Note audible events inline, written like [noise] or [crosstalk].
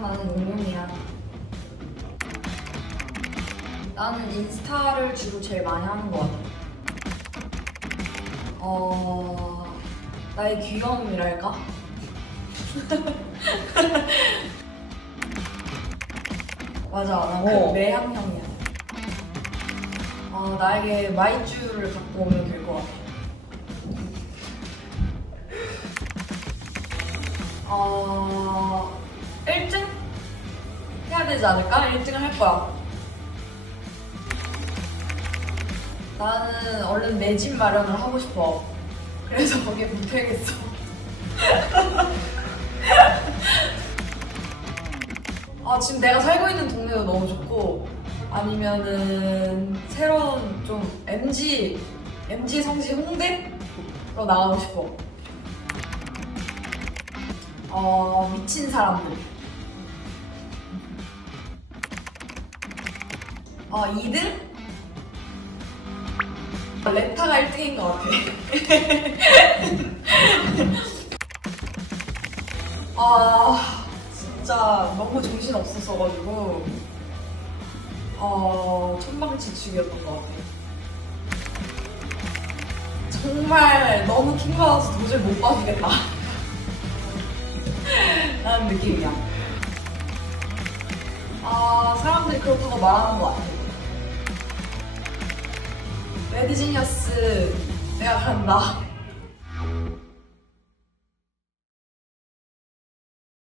나는 용용이야. 나는 인스타를 주로 제일 많이 하는 것 같아. 어, 나의 귀여움이랄까? [laughs] 맞아, 나그 어. 매향형이야. 어, 나에게 마이쮸를 갖고 오면 될 것 같아. 어, 1등? 해야 되지 않을까? 1등을 할 거야. 나는 얼른 내 집 마련을 하고 싶어. 그래서 [laughs] 거기에 묻혀야겠어. 아, 지금 내가 살고 있는 동네도 너무 좋고, 아니면은 새로운 좀 MG, MG 성지 홍대로 나가고 싶어. 어, 미친 사람들. 어, 2등? 렌타가 1등인 것 같아. [laughs] 아, 진짜 너무 정신 없었어가지고, 어, 천방지축이었던 것 같아. 정말 너무 킹받아서 도저히 못 봐주겠다. [laughs] 라는 느낌이야. 아, 사람들이 그렇다고 말하는 것 같아. 레드지니어스, 내가 간다.